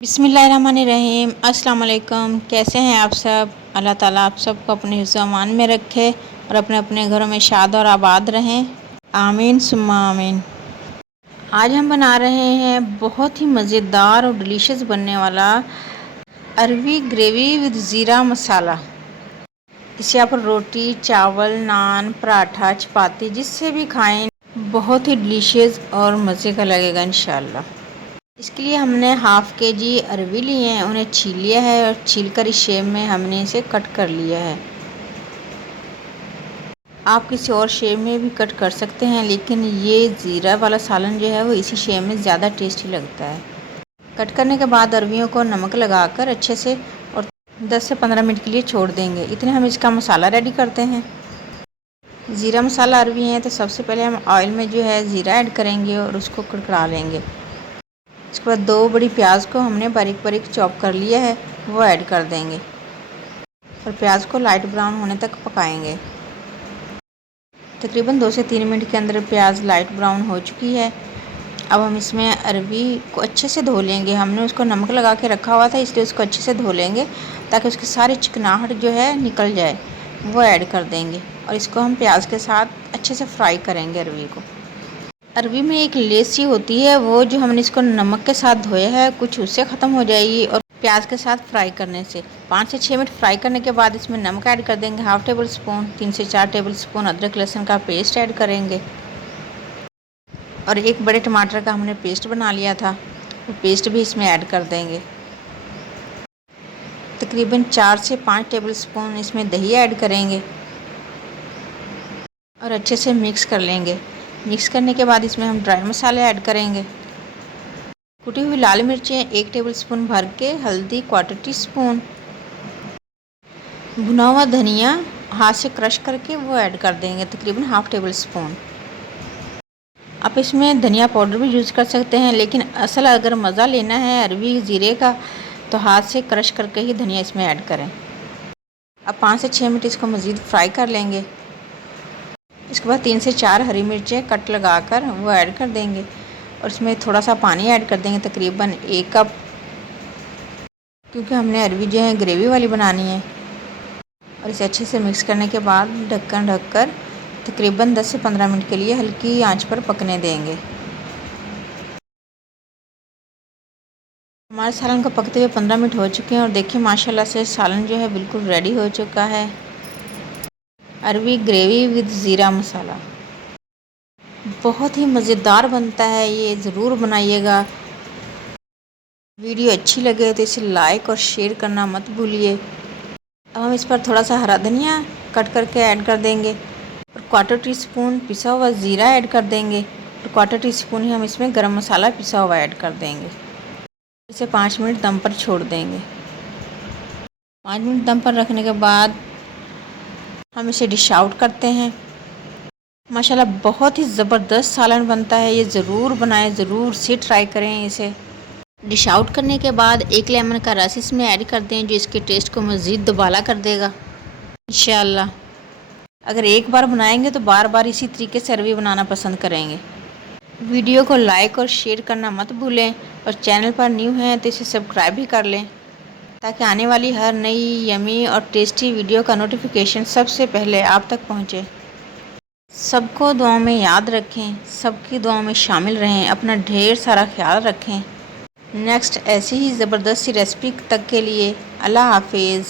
बिस्मिल्लाहिर्रहमानिर्रहीम। अस्सलाम वालेकुम। कैसे हैं आप सब? अल्लाह ताला आप सबको अपने हिफ्ज़-ओ-अमान में रखे और अपने अपने घरों में शाद और आबाद रहें। आमीन सुम्मा आमीन। आज हम बना रहे हैं बहुत ही मज़ेदार और डिलीशियस बनने वाला अरवी ग्रेवी विद ज़ीरा मसाला। इसे आप रोटी, चावल, नान, पराठा, चपाती जिससे भी खाएं बहुत ही डिलीशियस और मज़े का लगेगा इंशाअल्लाह। इसके लिए हमने हाफ़ के जी अरवी लिए हैं, उन्हें छील लिया है और छीलकर इस शेप में हमने इसे कट कर लिया है। आप किसी और शेप में भी कट कर सकते हैं, लेकिन ये ज़ीरा वाला सालन जो है वो इसी शेप में ज़्यादा टेस्टी लगता है। कट करने के बाद अरवियों को नमक लगाकर अच्छे से और 10 से 15 मिनट के लिए छोड़ देंगे। इतने हम इसका मसाला रेडी करते हैं। ज़ीरा मसाला अरवी है तो सबसे पहले हम ऑयल में जो है ज़ीरा ऐड करेंगे और उसको कड़कड़ा लेंगे। इसके बाद 2 बड़ी प्याज को हमने बारीक बारीक चॉप कर लिया है, वो ऐड कर देंगे और प्याज को लाइट ब्राउन होने तक पकाएंगे। तकरीबन 2 से 3 मिनट के अंदर प्याज लाइट ब्राउन हो चुकी है। अब हम इसमें अरवी को अच्छे से धो लेंगे। हमने उसको नमक लगा के रखा हुआ था, इसलिए उसको अच्छे से धो लेंगे ताकि उसकी सारी चिकनाहट जो है निकल जाए। वो ऐड कर देंगे और इसको हम प्याज के साथ अच्छे से फ्राई करेंगे अरवी को। अरवी में एक लेसी होती है, वो जो हमने इसको नमक के साथ धोया है कुछ उससे ख़त्म हो जाएगी और प्याज के साथ फ्राई करने से 5 से 6 मिनट फ्राई करने के बाद इसमें नमक ऐड कर देंगे, हाफ़ टेबल स्पून। 3 से 4 टेबल स्पून अदरक लहसुन का पेस्ट ऐड करेंगे और 1 बड़े टमाटर का हमने पेस्ट बना लिया था, वो पेस्ट भी इसमें ऐड कर देंगे। तकरीबन 4 से 5 टेबल स्पून इसमें दही ऐड करेंगे और अच्छे से मिक्स कर लेंगे। मिक्स करने के बाद इसमें हम ड्राई मसाले ऐड करेंगे। कुटी हुई लाल मिर्चें 1 टेबल स्पून भर के, हल्दी 1/4 टीस्पून, भुना हुआ धनिया हाथ से क्रश करके वो ऐड कर देंगे, तकरीबन हाफ़ टेबल स्पून। आप इसमें धनिया पाउडर भी यूज़ कर सकते हैं, लेकिन असल अगर मज़ा लेना है अरवी ज़ीरे का तो हाथ से क्रश करके ही धनिया इसमें ऐड करें। अब 5 से 6 मिनट इसको मज़ीद फ्राई कर लेंगे। इसके बाद 3 से 4 हरी मिर्चें कट लगाकर वो ऐड कर देंगे और इसमें थोड़ा सा पानी ऐड कर देंगे, तकरीबन 1 कप, क्योंकि हमने अरवी जो है ग्रेवी वाली बनानी है। और इसे अच्छे से मिक्स करने के बाद ढक्कन ढककर तकरीबन 10 से 15 मिनट के लिए हल्की आंच पर पकने देंगे। हमारे सालन को पकते हुए 15 मिनट हो चुके हैं और देखिए माशाल्लाह से सालन जो है बिल्कुल रेडी हो चुका है। अरवी ग्रेवी विद ज़ीरा मसाला बहुत ही मज़ेदार बनता है, ये ज़रूर बनाइएगा। वीडियो अच्छी लगे तो इसे लाइक और शेयर करना मत भूलिए। अब हम इस पर थोड़ा सा हरा धनिया कट करके ऐड कर देंगे और 1/4 टीस्पून पिसा हुआ ज़ीरा ऐड कर देंगे और 1/4 टीस्पून ही हम इसमें गरम मसाला पिसा हुआ ऐड कर देंगे। इसे 5 मिनट दम पर छोड़ देंगे। 5 मिनट दम पर रखने के बाद हम इसे डिश आउट करते हैं। माशाल्लाह बहुत ही ज़बरदस्त सालन बनता है, ये ज़रूर बनाएं, ज़रूर से ट्राई करें इसे। डिश आउट करने के बाद 1 लेमन का रस इसमें ऐड कर दें, जो इसके टेस्ट को मज़ीद दुबाला कर देगा इंशाअल्लाह। अगर एक बार बनाएंगे तो बार बार इसी तरीके से अरवी बनाना पसंद करेंगे। वीडियो को लाइक और शेयर करना मत भूलें और चैनल पर न्यू हैं तो इसे सब्सक्राइब भी कर लें, ताकि आने वाली हर नई यमी और टेस्टी वीडियो का नोटिफिकेशन सबसे पहले आप तक पहुँचे। सबको दुआओं में याद रखें, सबकी दुआओं में शामिल रहें, अपना ढेर सारा ख्याल रखें। नेक्स्ट ऐसी ही ज़बरदस्त सी रेसिपी तक के लिए अल्लाह हाफिज़।